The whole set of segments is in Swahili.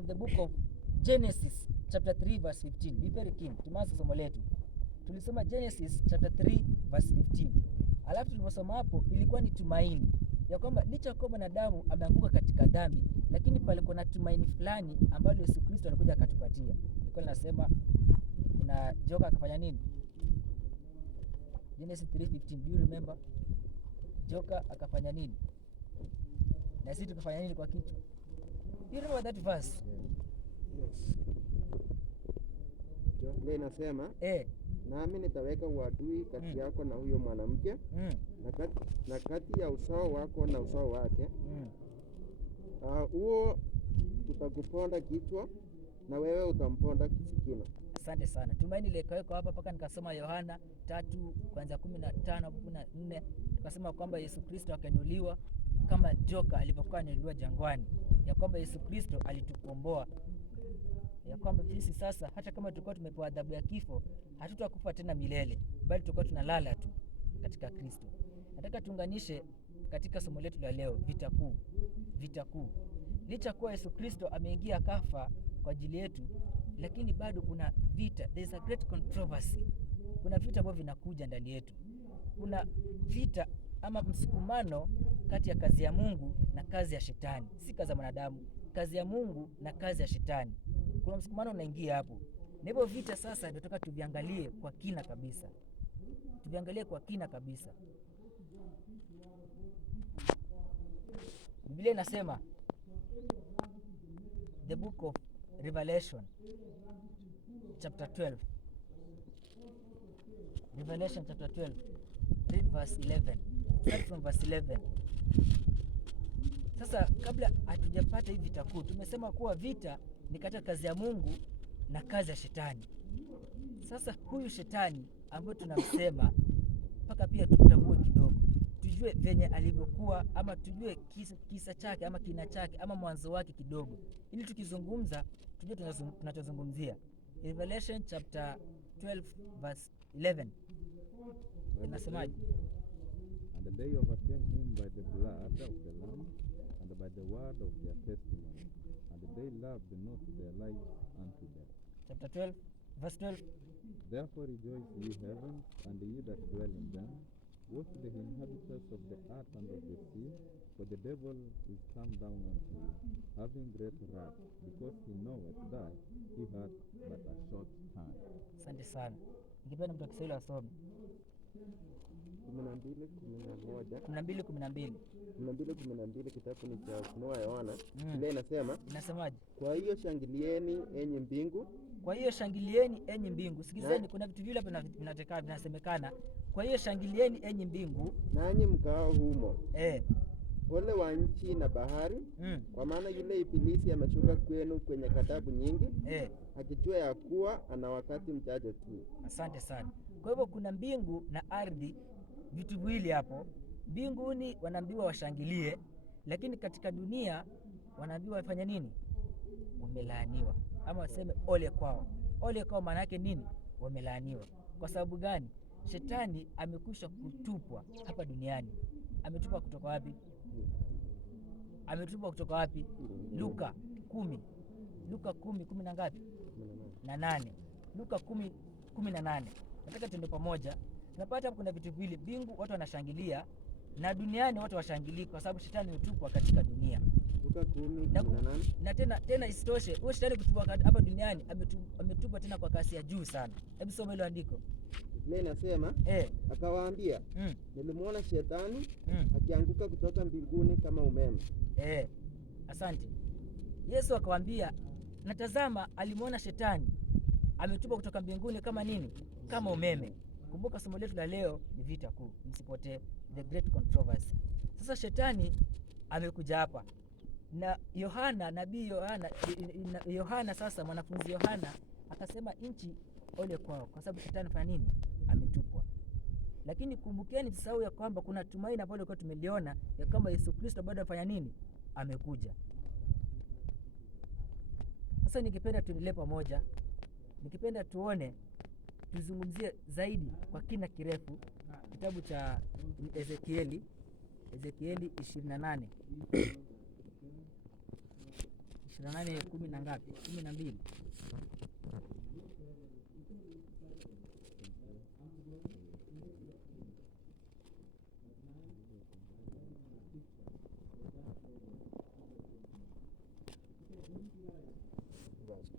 from the book of Genesis chapter 3 verse 15. Be very keen. Tumeanza somo letu. Tulisoma Genesis chapter 3 verse 15. Alafu tuliposoma hapo ilikuwa ni tumaini ya kwamba licha kwa mwanadamu ameanguka katika dhambi, lakini palikuwa na tumaini fulani ambalo Yesu Kristo alikuja akatupatia. Ilikuwa linasema kuna joka akafanya nini? Genesis 3:15. Do you remember? Joka akafanya nini? Na sisi tukafanya nini kwa kichwa? Do you remember that verse? Yes. Joka inasema nami nitaweka uadui kati yako na huyo mwanamke na kati ya uzao wako na uzao wake. Huo utakuponda kichwa na wewe utamponda kisigino. Asante sana. Tumaini lekaweko hapa paka nikasoma Yohana 3 kuanzia 15 hapo 14, tukasema kwamba Yesu Kristo akainuliwa kama joka alivyokuwa anainuliwa jangwani, ya kwamba Yesu Kristo alitukomboa, ya kwamba sisi sasa hata kama tulikuwa tumepewa adhabu ya kifo hatutakufa tena milele, bali tulikuwa tunalala tu katika Kristo. Nataka tuunganishe katika somo letu la leo vita kuu. Licha kuwa Yesu Kristo ameingia kafa kwa ajili yetu, lakini bado kuna vita. There is a great controversy. Kuna vita ambavyo vinakuja ndani yetu. Kuna vita ama msukumano kati ya kazi ya Mungu na kazi ya shetani. Si kazi ya mwanadamu, kazi ya Mungu na kazi ya shetani. Kuna msukumano unaingia hapo. Na hivyo vita sasa ndio tunataka tuviangalie kwa kina kabisa. Biblia inasema the book of Revelation chapter 12. Revelation chapter 12. Read verse 11. Start from verse 11. Sasa kabla hatujapata hivi vita kuu, tumesema kuwa vita ni katika kazi ya Mungu na kazi ya shetani. Sasa huyu shetani ambaye tunamsema, mpaka pia tukutambue kidogo, tujue venye alivyokuwa, ama tujue kisa chake ama kina chake ama mwanzo wake kidogo, ili tukizungumza tujue tunachozungumzia. Revelation chapter 12 verse 11 inasemaje? And they overcame him by the blood of the Lamb and by the word of their testimony, and they loved not their lives unto death. Chapter 12 verse 12. Therefore rejoice, ye heavens, and ye that dwell in them. Woe to the inhabitants of the earth and of the sea, for the devil is come down unto you, having great wrath, because he knoweth that he hath but a short time. Asante sana. Nikipenda mtu wa Kiswahili asome 12:12 kitabu ni cha Ufunuo Yohana. Ile inasemaje? Kwa hiyo shangilieni enyi mbingu. Kwa hiyo shangilieni enyi mbingu. Sikizeni, kuna vitu vile hapa vinasemekana. Kwa hiyo shangilieni enyi mbingu, nanyi mkao humo. Ole wa nchi na bahari, kwa maana yule ibilisi ameshuka kwenu kwenye katabu nyingi, akijua ya kuwa ana wakati mchache tu. Asante sana. Kwa hivyo kuna mbingu na ardhi, vitu viwili hapo. Mbinguni wanaambiwa washangilie, lakini katika dunia wanaambiwa wafanye nini? Wamelaaniwa, ama waseme ole kwao. Ole kwao maana yake nini? Wamelaaniwa. Kwa sababu gani? Shetani amekwisha kutupwa hapa duniani. Ametupwa kutoka wapi? Luka 10 na ngapi? Na 8. Luka 10:18. Nataka tuende pamoja. Tunapata kuna vitu viwili, mbingu watu wanashangilia na duniani watu washangilii, kwa sababu shetani ametupwa katika dunia. Luka 10:18. Na tena isitoshe, huyo shetani kutupwa hapa duniani ametupwa tena kwa kasi ya juu sana. Hebu soma hilo andiko. Biblia inasema akawaambia, nilimuona shetani akianguka kutoka mbinguni kama umeme. Asante. Yesu akawaambia, natazama alimuona shetani ametupwa kutoka mbinguni kama nini? Kama umeme. Kumbuka somo letu la leo ni vita kuu, msipotee, the great controversy. Sasa shetani amekuja hapa na nabii Yohana, sasa mwanafunzi Yohana akasema nchi ole kwao, kwa sababu shetani fanya nini? Ametupwa. Lakini kumbukeni, msisahau ya kwamba kuna tumaini ambalo kwa tumeliona ya kwamba Yesu Kristo bado afanya nini? Amekuja. Sasa nikipenda tuendelee pamoja, nikipenda tuzungumzie zaidi kwa kina kirefu kitabu cha Ezekieli 28 28 10 na ngapi?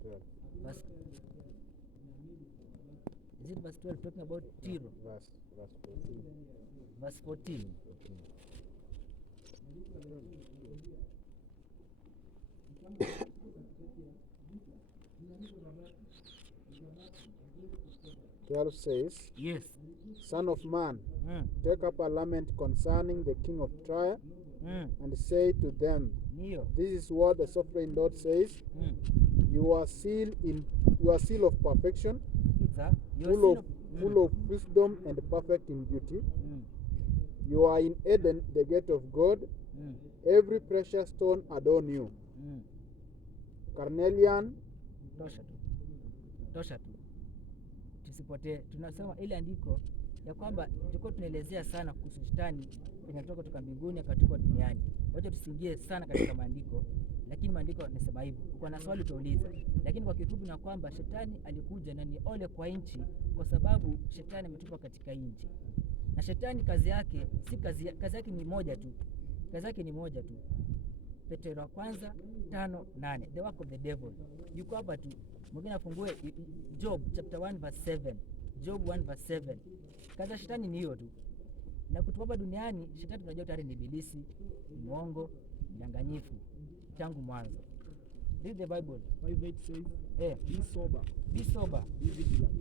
12. Verse 12. Is it verse 12 talking about Tiro? Verse 14. Verse 14. Says, Yes. Son of man, take up a lament concerning the king of Tyre, and say to them, Ndio. this is what the sovereign Lord says, you are seal of perfection, full of wisdom and perfect in beauty. You are in Eden, the gate of God. Every precious stone adorn you. Carnelian. Tosha tu. Tusipotee. Tunasema ile andiko ya kwamba tulikuwa tunaelezea sana kuhusu shetani kwenye kutoka mbinguni akatoka duniani. Wacha tusiingie sana katika maandiko, lakini maandiko yanasema hivyo. Uko na swali utauliza. Lakini kwa kifupi na kwamba shetani alikuja na ni ole kwa nchi, kwa sababu shetani ametupa katika nchi. Na shetani kazi yake si kazi yake ni moja tu. Kazi yake ni moja tu. Petro 1:5-8. The work of the devil. Yuko hapa tu. Mwingine afungue Job chapter 1 verse 7. Job 1 verse 7. Kazi ya shetani ni hiyo tu. Na kutupa duniani, shetani tunajua tayari ni ibilisi, ni mwongo, mdanganyifu tangu mwanzo. Read the Bible. 5:8 says, be sober. Be sober. Be vigilant.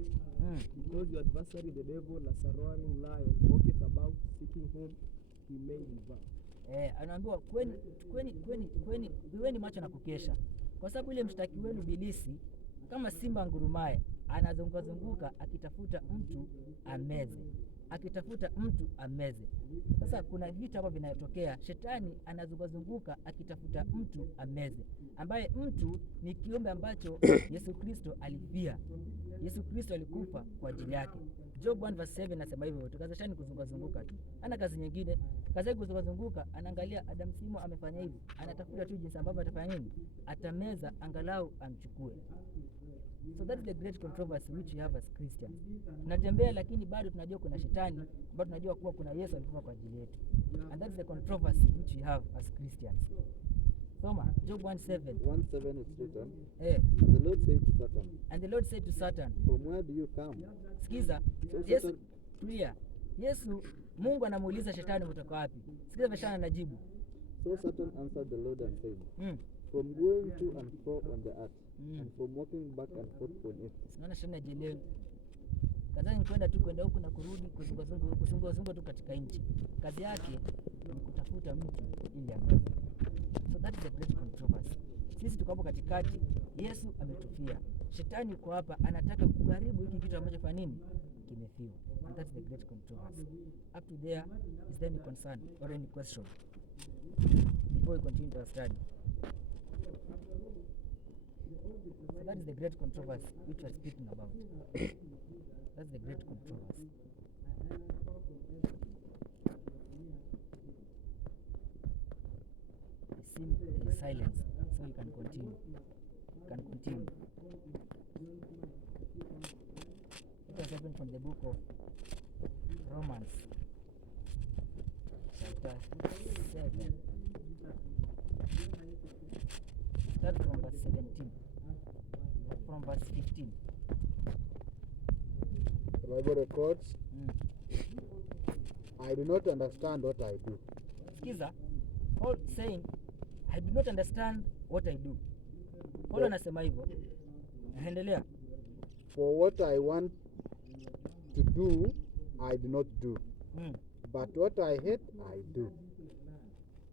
Because your adversary the devil, as a roaring lion, walketh about seeking whom he may devour. Anaambiwa kweni macho na kukesha, kwa sababu ile mshtaki wenu ibilisi kama simba ngurumaye anazunguka akitafuta mtu ameze. Sasa kuna vitu hapa vinatokea. Shetani anazunguka akitafuta mtu ameze, ambaye mtu ni kiumbe ambacho Yesu Kristo alifia. Yesu Kristo alikufa kwa ajili yake. Job 1 verse 7 nasema hivyo. Tukaza shetani kuzunguka tu. Ana kazi nyingine. Kazi yake kuzunguka, anaangalia Adam Simo amefanya hivi. Anatafuta tu jinsi ambavyo atafanya nini? Atameza angalau amchukue. So that is the great controversy which we have as Christians. Tunatembea lakini bado tunajua kuna shetani, bado tunajua kuwa kuna Yesu alikufa kwa ajili yetu. And that is the controversy which we have as Christians. Soma Job 1:7. 1:7 is written. The Lord said to Satan. And the Lord said to Satan. From where do you come? Sikiza. Yesu clear. Yesu Mungu anamuuliza shetani kutoka wapi? Sikiza shetani anajibu. So Satan answered the Lord and said, from going to and fro on the earth, and from walking back and forth on it. Sinaona shetani ajielewi. Kadhani kwenda huku na kurudi, kuzunguka tu katika nchi. Kazi yake ni kutafuta mtu ili ameze. So that is the great controversy. Sisi tuko hapo katikati, Yesu ametufia. Shetani yuko hapa anataka kuharibu hiki kitu ambacho kwa nini kimefiwa. And that's the great controversy. Up to there, is there any concern or any question before we continue our study? So that is the great controversy which we are speaking about. That's the great controversy. I see there is silence, so you can continue. It was opened from the book of Romans, chapter 7. Start from verse 17. From verse 15. The Bible records, I do not understand what I do. Skiza, Paul saying, I do not understand what I do. Paul anasema hivyo. Endelea. For what I want to do, I do not do. But what I hate, I do.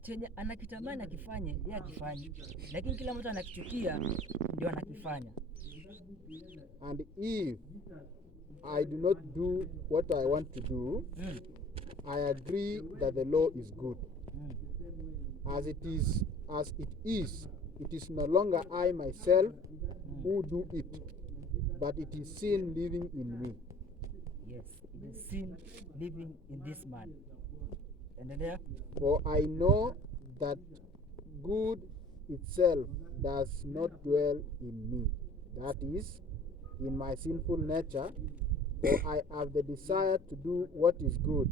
Chenye anakitamani akifanye, yeye akifanye. Lakini kila mtu anakichukia ndio anakifanya. And if I do not do what I want to do, I agree that the law is good. As it is no longer I myself who do it, but it is sin living in me. Yes, it is sin living in this man. And then there? For I know that good itself does not dwell in me, that is, in my sinful nature, for I have the desire to do what is good,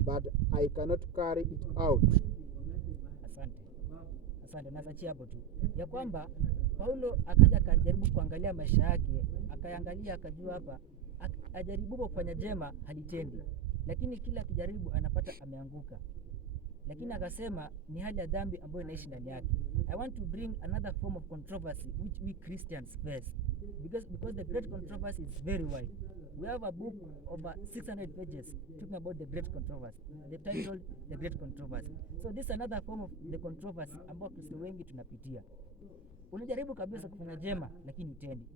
but I cannot carry it out. Asante, nasachi hapo tu ya kwamba Paulo akaja akajaribu kuangalia maisha yake, akaangalia akajua hapa ajaribu kufanya jema halitendi, lakini kila kijaribu anapata ameanguka, lakini akasema ni hali ya dhambi ambayo inaishi ndani yake. I want to bring another form of controversy which we Christians face, because the great controversy is very wide. We have a book of 600 pages talking about the great controversy, the title The Great Controversy. So this is another form of the controversy ambayo Kristo wengi tunapitia. Unajaribu kabisa kufanya jema lakini utendi.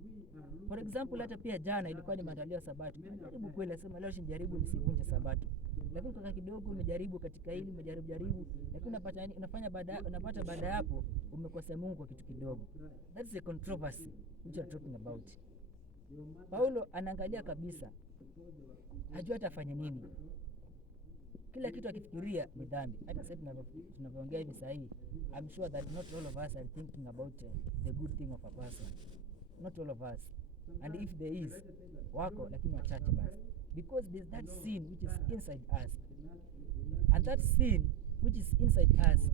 For example, hata pia jana ilikuwa ni maandalio ya Sabato. Unajaribu kweli sema leo sijaribu nisivunje Sabato. Lakini kwa kidogo umejaribu katika hili, umejaribu, lakini unapata baada hapo umekosea Mungu kwa kitu kidogo. That's a controversy which are talking about. Paulo anaangalia kabisa, hajua atafanya nini. Kila kitu akifikiria ni dhambi. Hata sasa tunavyoongea hivi sasa hivi, I'm sure that not all of us are thinking about the good thing of a person. Not all of us. And if there is, wako lakini wachache basi. Because there's that sin which is inside us. And that sin which is inside us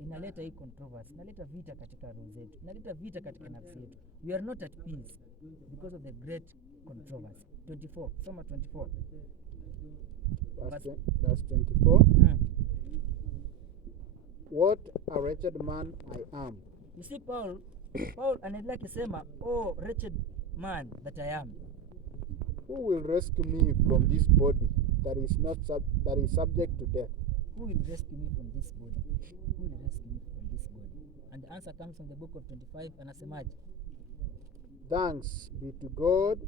inaleta hii controversy, inaleta vita katika roho zetu, inaleta vita katika nafsi yetu. We are not at peace because of the great controversy. 24, soma 24. Verse 24. What a wretched man I am. You see, Paul anaendelea kusema, oh wretched man that I am. Who will rescue me from this body that is subject to death? Who will rescue me from this body? Who will rescue me from this body? And the answer comes from the book of 25, anasemaje? Thanks be to God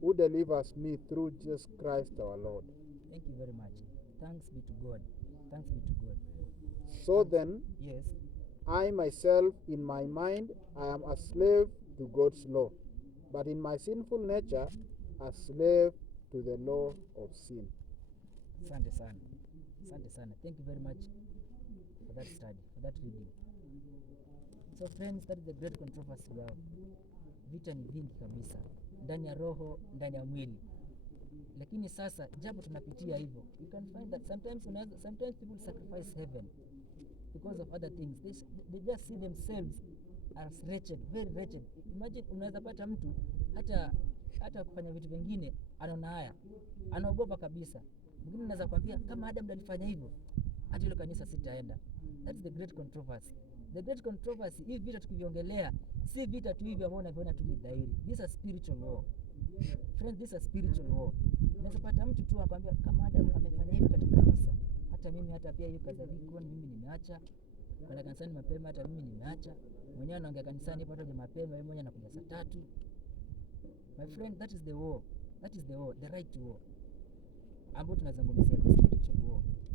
who delivers me through Jesus Christ our Lord. Thank you very much. Thanks be to God. Thanks be to God. So then, yes, I myself in my mind, I am a slave to God's law, but in my sinful nature, a slave to the law of sin. Asante sana. Thank you very much for that study, for that reading. So friends, that is the great controversy we have. Vita ni vingi kabisa, ndani ya roho, ndani ya mwili. Lakini sasa japo tunapitia hivyo, you can find that sometimes people sacrifice heaven because of other things. They just see themselves as wretched, very wretched. Imagine unaweza pata mtu hata kufanya vitu vingine anaona haya, anaogopa kabisa. Mwingine anaweza kwambia kama Adam alifanya hivyo, hata ile kanisa sitaenda. That's the great controversy. The great controversy, hii vita tukiviongelea, si vita tu hivi ambao unaviona tu ni dhahiri. This is a spiritual war. Friends, this is a spiritual war. Unaweza pata mtu tu anakuambia kama Adam amefanya hivi katika kanisa, hata mimi hata pia hiyo kazi yako mimi nimeacha. Kwenda kanisani mapema hata mimi nimeacha. Mwenyewe anaongea kanisani pata ni mapema, yeye mwenyewe anakuja saa 3. My friend, that is the war. That is the war, the right war. Ambao tunazungumzia the spiritual war.